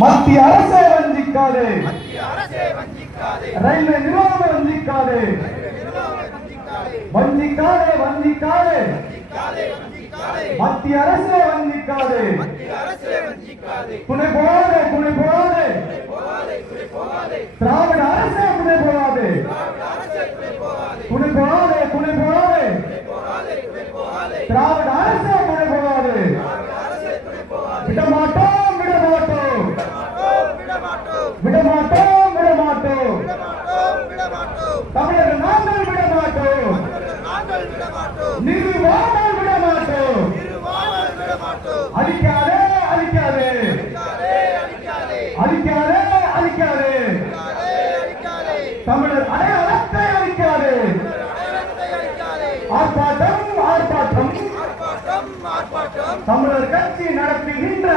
மத்திய அரசை வஞ்சிக்காதே, ரயில்வே நிர்வாகம் வஞ்சிக்காதே, வஞ்சிக்காதே வஞ்சிக்காதே, மத்திய அரசை வஞ்சிக்காதே, துணை போகாதே துணை போகாதே, திராவிட அரசே துணை போகாதே, துணை போகாதே துணை போகாதே, திராவிட அரசே துணை போகாதே, விடமாட்டோம் விடமாட்டோம் விடமாட்டோம் விடமாட்டோம், தமிழர்கள் நாங்கள் விடமாட்டோம், நிர்வாகம் விடமாட்டோம், அழிக்காதே அழிக்காதே அழிக்காதே அழிக்காதே, தமிழர் அடையாளத்தை அழிக்காதே, ஆர்ப்பாட்டம் ஆர்ப்பாட்டம், தமிழர் கட்சி நடத்துகின்ற